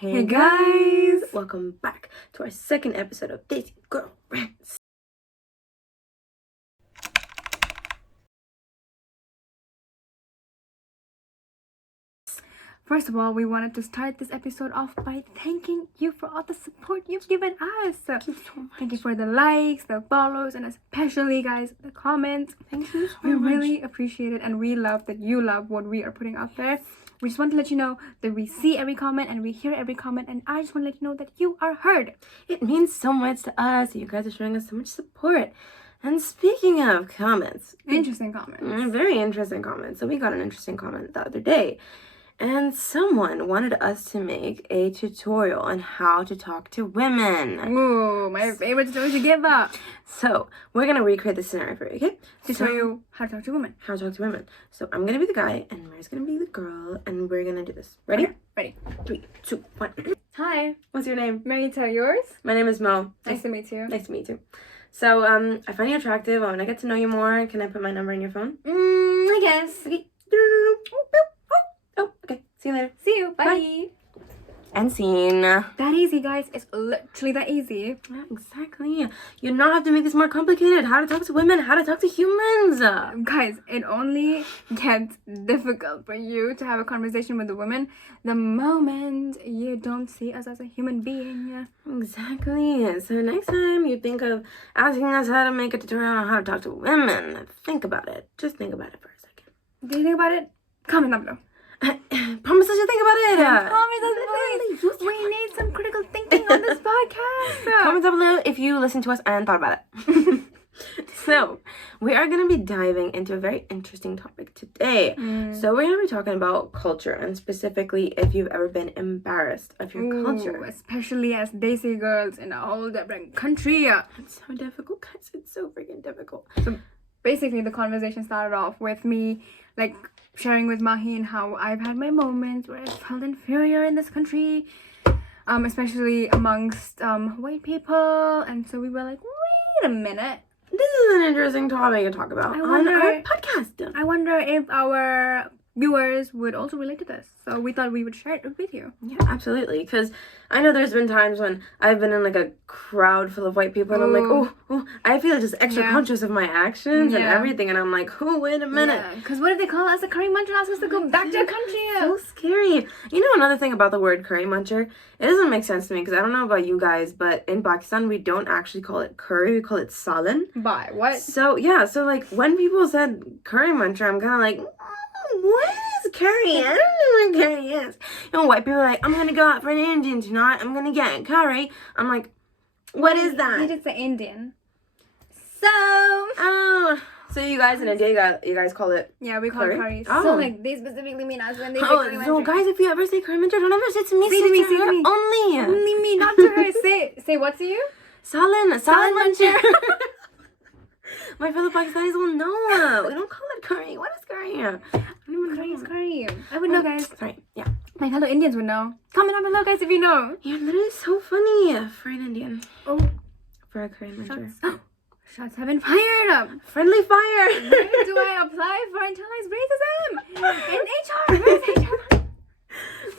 Hey guys! Welcome back to our second episode of desigirlrants. First of all, we wanted to start this episode off by thanking you for all the support you've given us. Thank you so much. Thank you for the likes, the follows, and especially, guys, the comments. Thank you so We much. really appreciate it, and we love that you love what we are putting out there. We just want to let you know that we see every comment and we hear every comment, and I just want to let you know that you are heard. It means so much to us. You guys are showing us so much support. And speaking of comments, Interesting comments. very interesting comments. So we got an interesting comment the other day. And someone wanted us to make a tutorial on how to talk to women. Ooh, my favorite story to give up. So we're going to recreate the scenario for you, okay? To show you how to talk to women. How to talk to women. So I'm going to be the guy and Mary's going to be the girl and we're going to do this. Ready? Okay, ready. 3, 2, 1. Hi. What's your name? Mary, tell yours. My name is Mo. Nice to meet you. Nice to meet you. So I find you attractive. I want to get to know you more. Can I put my number in your phone? I guess. Okay. Oh, okay. See you later. See you. Bye. And scene. That easy, guys. It's literally that easy. Yeah, exactly. You don't have to make this more complicated. How to talk to women, how to talk to humans. Guys, it only gets difficult for you to have a conversation with a woman the moment you don't see us as a human being. Exactly. So next time you think of asking us how to make a tutorial on how to talk to women, think about it. Just think about it for a second. Do you think about it? Comment down below. Promise us you think about it. Comment down below. We need some critical thinking on this podcast. Comment down below if you listened to us and thought about it. So, we are going to be diving into a very interesting topic today. So, we're going to be talking about culture and specifically if you've ever been embarrassed of your culture. Especially as Desi girls in a whole different country. It's so difficult, guys. It's so freaking difficult. So, basically, the conversation started off with me, like, sharing with Maheen how I've had my moments where I felt inferior in this country, especially amongst white people. And so we were like, wait a minute. This is an interesting topic to talk about on our podcast. I wonder if our viewers would also relate to this. So we thought we would share it with you. Yeah, absolutely. Because I know there's been times when I've been in like a crowd full of white people and I'm like, oh, I feel just extra conscious of my actions and everything. And I'm like, oh, wait a minute. Because what if they call us a curry muncher and ask us to go back to our country? So scary. You know, another thing about the word curry muncher, it doesn't make sense to me because I don't know about you guys, but in Pakistan, we don't actually call it curry. We call it salan. By what? So, yeah. So, like, when people said curry muncher, I'm kind of like, what is curry? I don't know what curry is. You know, white people are like, I'm gonna go out for an Indian tonight. I'm gonna get curry. I'm like, what is that? You just say Indian. So. So you guys in India, you guys call it? Yeah, we call it curry. Oh. So like they specifically mean us when they say curry muncher. So guys, if you ever say curry muncher, don't ever say to me. Say to me. Only. Only me, not to her. Say what to you? Salan muncher. My fellow Pakistanis will know. We don't call it curry. What is curry? Curry is curry. I would know, guys. Sorry. Yeah. My fellow Indians would know. Comment down below, guys, if you know. You're literally so funny for an Indian. Oh. For a curry muncher. Shots have been fired. Friendly fire. Where do I apply for internalized racism? In HR. Where's HR?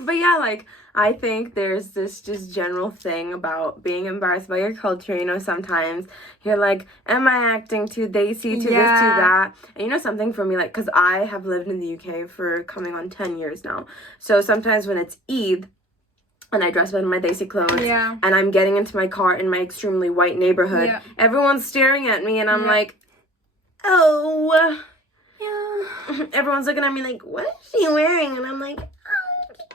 But yeah, like, I think there's this just general thing about being embarrassed by your culture. You know, sometimes you're like, am I acting too desi, too this, too that? And you know something for me, like, because I have lived in the UK for coming on 10 years now. So sometimes when it's Eid, and I dress up in my desi clothes, and I'm getting into my car in my extremely white neighborhood, everyone's staring at me, and I'm like, oh. Yeah. Everyone's looking at me like, what is she wearing? And I'm like,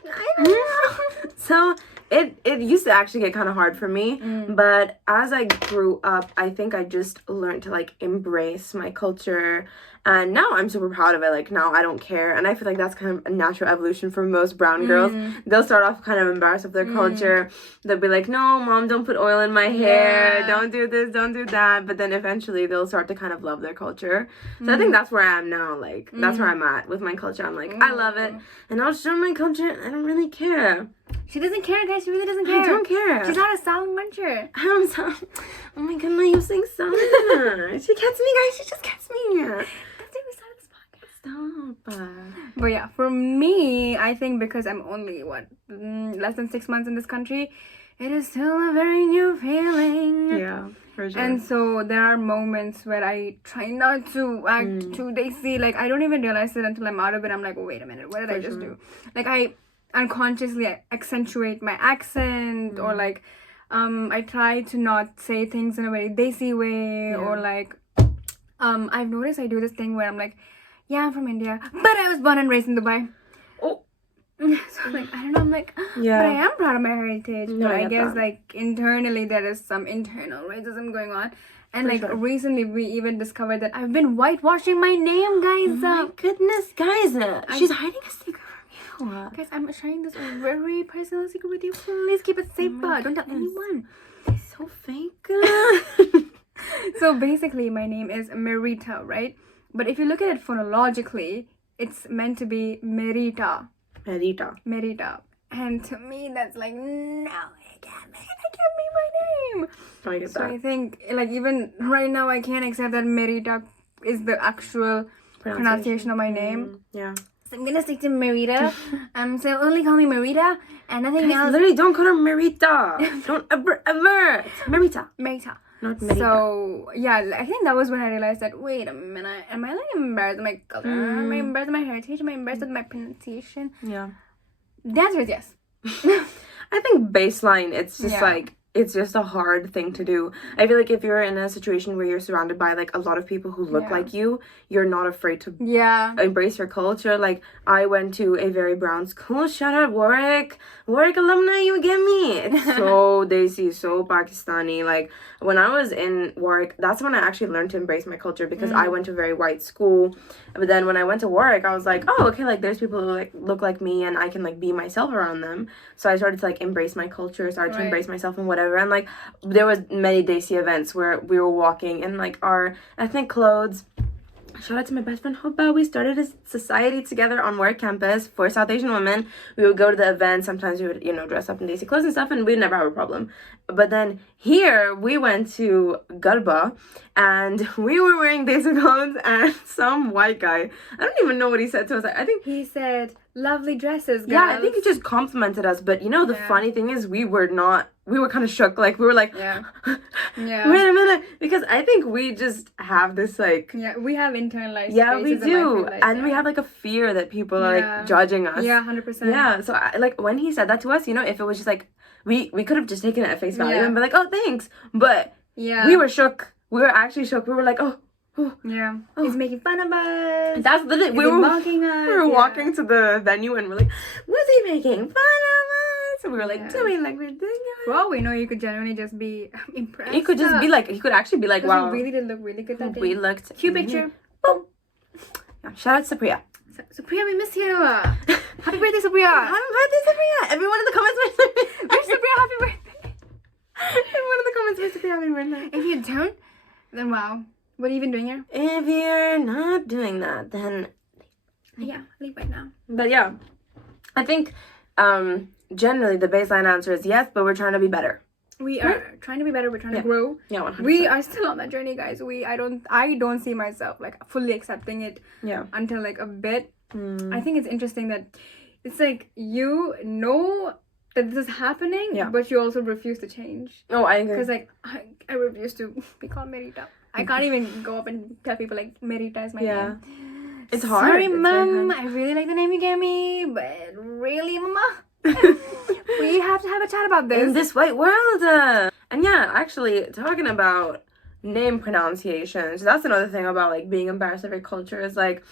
I don't know. So it used to actually get kind of hard for me, but as I grew up, I think I just learned to like embrace my culture, and now I'm super proud of it. Like now I don't care, and I feel like that's kind of a natural evolution for most brown girls. They'll start off kind of embarrassed of their culture. They'll be like, no, mom, don't put oil in my hair, don't do this, don't do that, but then eventually they'll start to kind of love their culture. So I think that's where I am now. Like that's where I'm at with my culture. I'm like, I love it, and I'll show my culture. I don't really care. She doesn't care, guys. She really doesn't care. I don't care. She's not a salan muncher. I'm so... Oh my god, am I using salan? She gets me, guys. She just gets me. That's why we started this podcast. Stop. But yeah, for me, I think because I'm only less than 6 months in this country, it is still a very new feeling. Yeah, for sure. And so there are moments where I try not to act too Daisy. Like, I don't even realize it until I'm out of it. I'm like, oh, wait a minute, what did I just do? Like, I unconsciously accentuate my accent, or like I try to not say things in a very Daisy way, or like I've noticed I do this thing where I'm like, yeah, I'm from India, but I was born and raised in Dubai. Oh. So like, I don't know, I'm like, Yeah. but I am proud of my heritage. No, But I I get guess that. like internally there is some internal racism going on. And For like sure. recently we even discovered that I've been whitewashing my name, guys. Oh my goodness, guys. She's hiding a secret from you. Guys, I'm sharing this very personal secret with you. Please keep it safe, my don't tell goodness. anyone. So fake. So basically my name is Merita, right? But if you look at it phonologically, it's meant to be Merita. Merita. And to me that's like, no, I can't be my name. I get So that. I think like even right now I can't accept that Merita is the actual pronunciation of my name. Yeah. So I'm gonna stick to Merita. So only call me Merita and nothing Guys, else. literally don't call her Merita. Don't ever. It's Merita. Merita. Not Merita. So yeah, I think that was when I realized that, wait a minute, am I like embarrassed with my color? Am I embarrassed with my heritage? Am I embarrassed with my pronunciation? Yeah. The answer is yes. I think baseline, it's just Yeah. like, it's just a hard thing to do. I feel like if you're in a situation where you're surrounded by like a lot of people who look Yeah. like you're not afraid to Yeah. embrace your culture. Like, I went to a very brown school. Shout out Warwick alumni, you get me. It's so Desi, so Pakistani. Like, when I was in Warwick, that's when I actually learned to embrace my culture, because I went to a very white school. But then when I went to Warwick, I was like, oh, okay, like there's people who like look like me and I can like be myself around them. So I started to like embrace my culture, started to Right. embrace myself and whatever. And like there was many Desi events where we were walking in like our ethnic clothes. Shout out to my best friend Hopa. We started a society together on Warwick campus for South Asian women. We would go to the events. Sometimes we would, dress up in Desi clothes and stuff, and we'd never have a problem. But then here, we went to Garba, and we were wearing Desi clothes, and some white guy, I don't even know what he said to us. I think He said, lovely dresses, girls. yeah, I think he just complimented us. But the Yeah. funny thing is, we were kind of shook. Like, we were like, Yeah. Yeah. wait a minute. Because I think we just have this, like, Yeah, we have internalized yeah, we racism, I feel do. like, And we yeah. have, like, a fear that people are, Yeah. like, judging us. Yeah, 100%. Yeah, so, like, when he said that to us, if it was just, like, we could have just taken it at face value Yeah. and be like, oh, thanks. But Yeah. we were shook. We were actually shook. We were like, oh. Yeah. Oh. He's making fun of us. That's the we were mocking us. we were yeah. walking to the venue and we're like, was he making fun of us? And we were like, Yeah. doing like we're doing For all we know, you could genuinely just be impressed. it. He could just be like, he could actually be like, Because wow. we really did look really good that day. We looked. Cute picture. Boom. Yeah, shout out to Supriya. So Priya, we miss you. Happy birthday, Supriya. Happy birthday, Supriya. Everyone in the comments wish Supriya. Wish Supriya happy birthday. Everyone in the comments wish Supriya happy birthday. If you don't, then wow. What are you even doing here? If you're not doing that, then Yeah, leave right now. but yeah, I think generally the baseline answer is yes, but we're trying to be better. We are trying to be better. We're trying Yeah. to grow. Yeah, 100%. We are still on that journey, guys. I don't see myself like fully accepting it Yeah. until like a bit. Mm. I think it's interesting that it's like you know that this is happening, Yeah. but you also refuse to change. Oh, I agree. Because like I refuse to be called Merita. I can't even go up and tell people like Merita is my Yeah. name. It's hard. Sorry, It's very mom. hard. I really like the name you gave me, but really, mama, we have to have a chat about In this. this white world. And yeah, actually, talking about name pronunciations, that's another thing about like being embarrassed of your culture is like,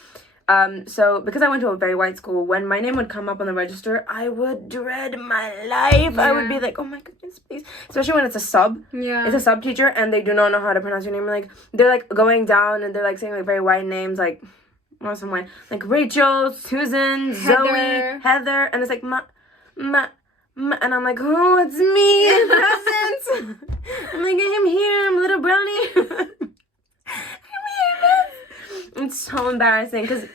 so because I went to a very white school, when my name would come up on the register, I would dread my life. I would be like, oh my goodness, please. Especially when it's a sub. Yeah. It's a sub teacher and they do not know how to pronounce your name. Like, they're like going down and they're like saying like very white names, like, or some white, like Rachel, Susan, Zoe, Heather, and it's like ma, and I'm like, oh, it's me in present. I'm like, I'm here, I'm little brownie. It's so embarrassing because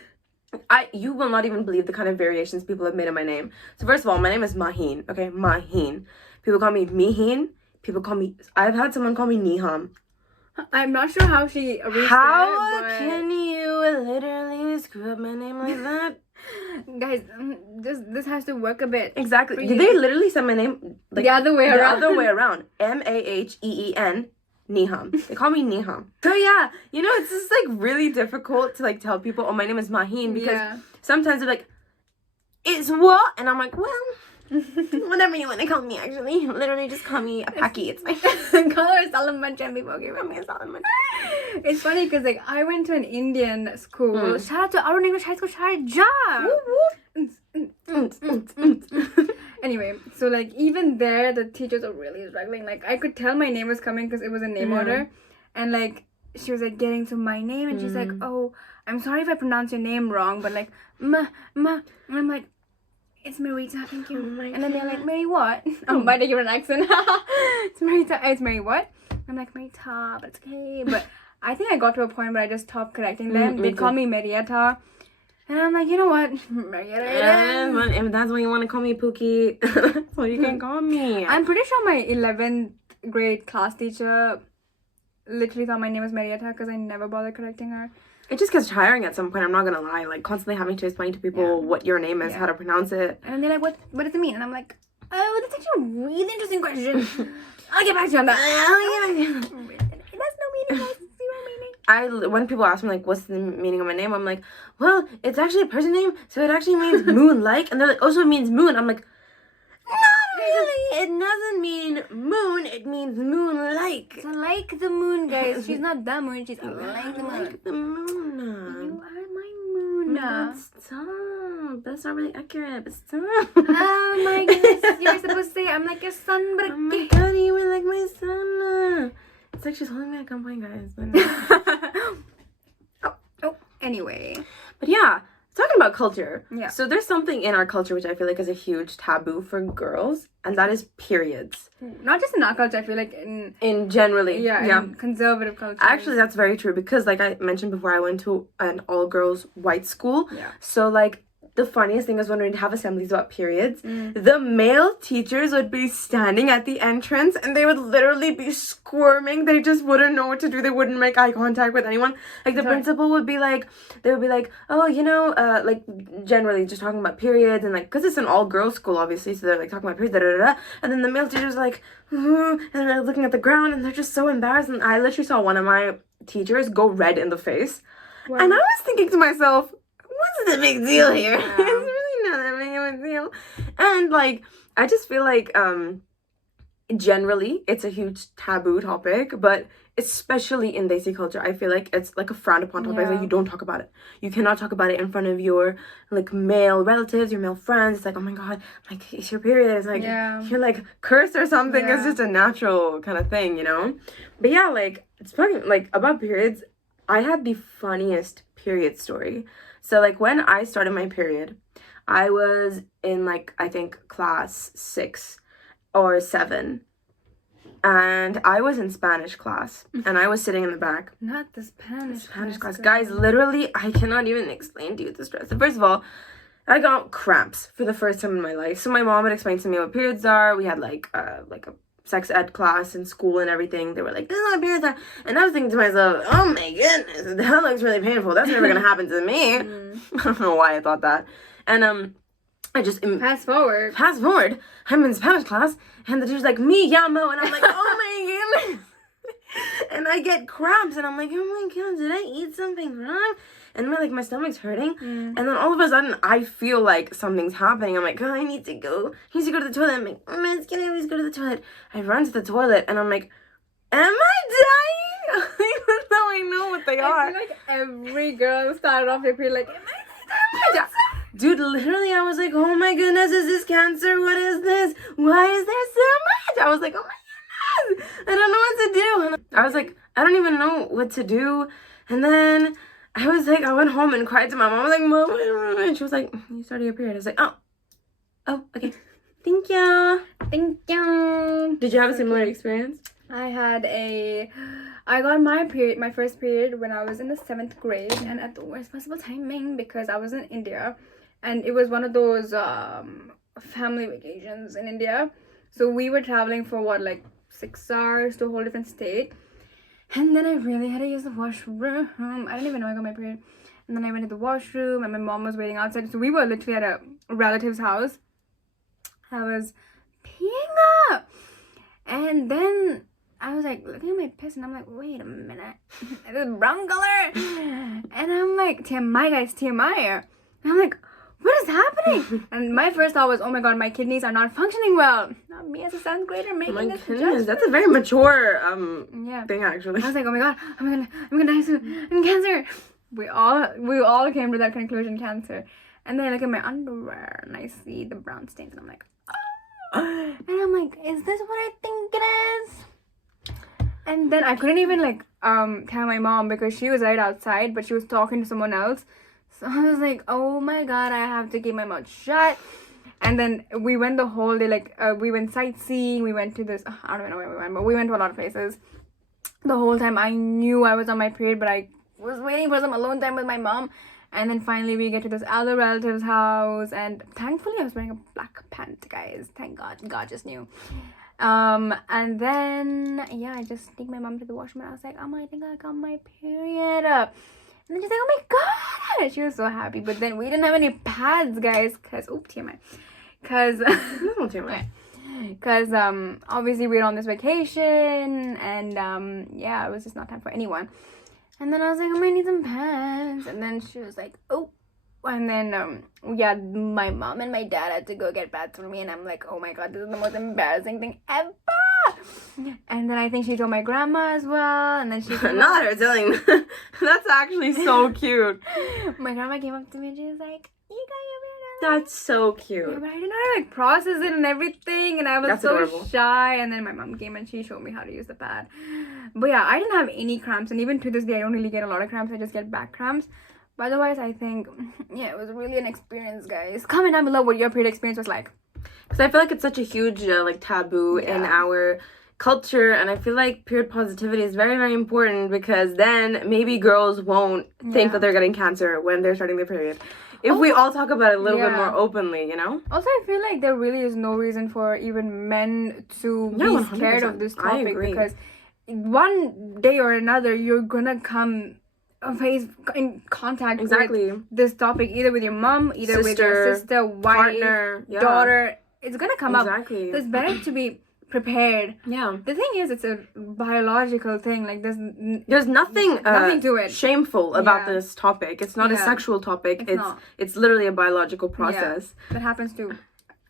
you will not even believe the kind of variations people have made of my name. So first of all, my name is Maheen, okay? Maheen. People call me Miheen. I've had someone call me Niham. I'm not sure how she reached How it, can you literally screw up my name like that? Guys, this has to work a bit. Exactly. Did they literally say my name like the other way around? The other way around. Maheen. Niham. They call me Niham. So yeah, it's just like really difficult to like tell people, oh, my name is Maheen, because sometimes they're like, it's what? And I'm like, well, whatever you want to call me, actually. Literally just call me a Paki. It's like, call her Salaman Chambi Pogi. Call me Salaman. It's funny because like I went to an Indian school. Shout out to our English high school, Sharjah. Anyway, so like even there, the teachers are really struggling. Like I could tell my name was coming because it was a name order, and like she was like getting to my name, and she's like, "Oh, I'm sorry if I pronounce your name wrong, but like ma," and I'm like, "It's Marita, thank you." And then they're like, "Mary what?" Oh, might I give an accent? It's Marita. It's Mary what? I'm like Marita, but it's okay. But I think I got to a point where I just stopped correcting them. They'd call me Marietta. And I'm like, you know what? If that's what you want to call me, Pookie, that's what you can call me. I'm pretty sure my 11th grade class teacher literally thought my name was Marietta because I never bothered correcting her. It just gets tiring at some point, I'm not gonna lie. Like, constantly having to explain to people what your name is, how to pronounce it. And they're like, what does it mean? And I'm like, oh, that's actually a really interesting question. I'll get back to you on that. It has no meaning, guys. When people ask me like what's the meaning of my name, I'm like, well, it's actually a person name, so it actually means moon like, and they're like, oh, so it means moon. I'm like, not really, it doesn't mean moon, it means moon like. So like the moon, guys. She's not the moon, she's like the moon. Like the moon. You are my moon. Stop. That's not really accurate, but stop. Oh my goodness, you're supposed to say I'm like your son, but oh my god, you were like my son. It's like she's holding me at gunpoint, guys. Anyway. But yeah, talking about culture. Yeah. So there's something in our culture which I feel like is a huge taboo for girls, and that is periods. Not just in our culture, I feel like in generally. Yeah. In conservative culture. Actually, that's very true because like I mentioned before, I went to an all-girls white school. Yeah. So like the funniest thing is when we'd have assemblies about periods, the male teachers would be standing at the entrance and they would literally be squirming. They just wouldn't know what to do. They wouldn't make eye contact with anyone. Like the principal would be like, oh, like generally just talking about periods and like, because it's an all-girls school, obviously, so they're like talking about periods, and then the male teachers like, and they're looking at the ground and they're just so embarrassed. And I literally saw one of my teachers go red in the face. Wow. And I was thinking to myself, what's the big deal here? Yeah. It's really not that big of a deal. And like I just feel like generally it's a huge taboo topic, but especially in Desi culture, I feel like it's like a frowned upon topic. It's like you don't talk about it. You cannot talk about it in front of your like male relatives, your male friends. It's like, oh my god, like it's your period. It's like you're like cursed or something. It's just a natural kind of thing, But yeah, like it's funny, like about periods, I had the funniest period story. So, like, when I started my period, I was in, like, I think class 6 or 7. And I was in Spanish class. And I was sitting in the back. Not the Spanish class. Guys, literally, I cannot even explain to you the stress. So, first of all, I got cramps for the first time in my life. So, my mom had explained to me what periods are. We had, like a sex ed class in school and everything. They were like, this is what periods are. And I was thinking to myself, oh my goodness, that looks really painful. That's never gonna happen to me. I don't know why I thought that. And I just fast forward. I'm in Spanish class and the teacher's like, me llamo, and I'm like, oh my goodness. And I get cramps and I'm like, oh my god, did I eat something wrong? And my stomach's hurting. And then all of a sudden, I feel like something's happening. I'm like, oh, I need to go to the toilet. I'm like, oh man, can I always go to the toilet? I run to the toilet and I'm like, am I dying? Even though I know what they are. I feel like every girl started off their period like, am I dying? Dude, literally, I was like, oh my goodness, is this cancer? What is this? Why is there so much? I was like, oh my goodness, I don't know what to do. And I was like, I don't even know what to do. And then I was like, I went home and cried to my mom. I was like, Mom, and she was like, you started your period. I was like, oh, okay. Thank you. Did you have a similar experience? I got my first period when I was in the 7th grade, and at the worst possible timing because I was in India, and it was one of those family vacations in India. So we were traveling for 6 hours to a whole different state. And then I really had to use the washroom. I didn't even know I got my period. And then I went to the washroom and my mom was waiting outside. So we were literally at a relative's house. I was peeing up. And then I was like looking at my piss and I'm like, wait a minute. It's brown color. And I'm like, TMI guys, TMI. And I'm like, what is happening? And my first thought was, oh my god, my kidneys are not functioning well. Not me as a 7th grader making this judgment. That's a very mature thing actually. I was like, oh my god, I'm gonna die soon. I'm cancer. We all came to that conclusion, cancer. And then I look at my underwear and I see the brown stains and I'm like, oh. And I'm like, is this what I think it is? And then I couldn't even like tell my mom because she was right outside, but she was talking to someone else. So I was like, oh my god, I have to keep my mouth shut. And then we went the whole day, like, we went sightseeing, we went to this, I don't even know where we went, but we went to a lot of places. The whole time I knew I was on my period, but I was waiting for some alone time with my mom. And then finally we get to this other relative's house, and thankfully I was wearing a black pant, guys. Thank God, God just knew. And then, yeah, I just take my mom to the washroom and I was like, I think I got my period. And then she's like, oh my god! She was so happy. But then we didn't have any pads, guys. TMI. Because obviously we were on this vacation. And yeah, it was just not time for anyone. And then I was like, I might need some pads. And then she was like, oh. And then, yeah, my mom and my dad had to go get pads for me. And I'm like, oh my god, this is the most embarrassing thing ever. And then I think she told my grandma as well. And then she not her telling. That's actually so cute. My grandma came up to me and she was like, you got your period. That's so cute. Yeah, but I didn't know how to like process it and everything, and I was adorable. Shy. And then my mom came and she showed me how to use the pad. But yeah, I didn't have any cramps, and even to this day I don't really get a lot of cramps. I just get back cramps. But otherwise, I think, yeah, it was really an experience, guys. Comment down below what your period experience was like. Because I feel like it's such a huge like taboo in our culture, and I feel like period positivity is very, very important, because then maybe girls won't think that they're getting cancer when they're starting their period. If we all talk about it a little bit more openly, you know? Also, I feel like there really is no reason for even men to be scared of this topic, because one day or another, you're gonna come face in contact with this topic, either with your mom, either with your sister, wife, partner, daughter. It's gonna come up. So it's better to be prepared. Yeah. The thing is, it's a biological thing. Like there's nothing to it shameful about this topic. It's not a sexual topic. It's literally a biological process that happens to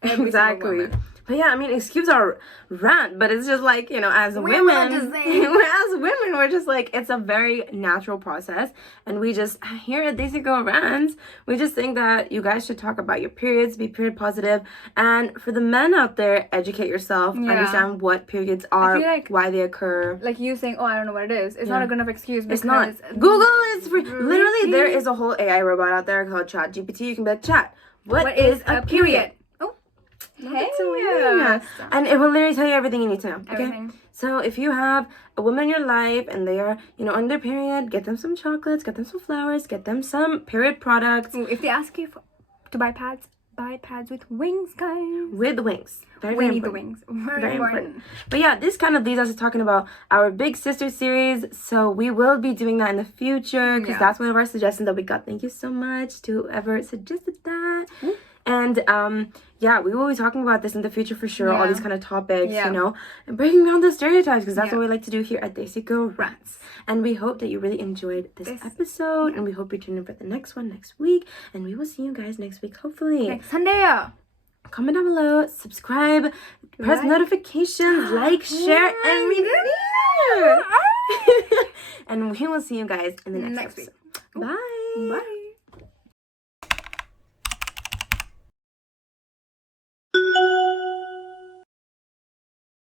every single woman. But yeah, I mean, excuse our rant, but it's just like, you know, as women, we're just like, it's a very natural process. And we just, here at Daisy Girl Rants, we just think that you guys should talk about your periods, be period positive. And for the men out there, educate yourself, understand what periods are, why they occur. Like you saying, oh, I don't know what it is. It's not a good enough excuse. It's not. Google is free. Literally, there is a whole AI robot out there called ChatGPT. You can be like, chat, what is a period? Hey, and it will literally tell you everything you need to know. Okay, everything. So if you have a woman in your life and they are, you know, on their period, get them some chocolates, get them some flowers, get them some period products. If they ask you to buy pads with wings, guys. With wings. We need the wings. Very important. But yeah, this kind of leads us to talking about our Big Sister series. So we will be doing that in the future, because that's one of our suggestions that we got. Thank you so much to whoever suggested that. And yeah, we will be talking about this in the future for sure. All these kind of topics, you know, and breaking down the stereotypes, because that's what we like to do here at Daisy Girl Rants. And we hope that you really enjoyed this episode, and we hope you tune in for the next one next week. And we will see you guys next week, hopefully. Next Sunday. Comment down below, subscribe, press notifications, like, share, and review. And we will see you guys in the next episode. Week. Bye. Bye.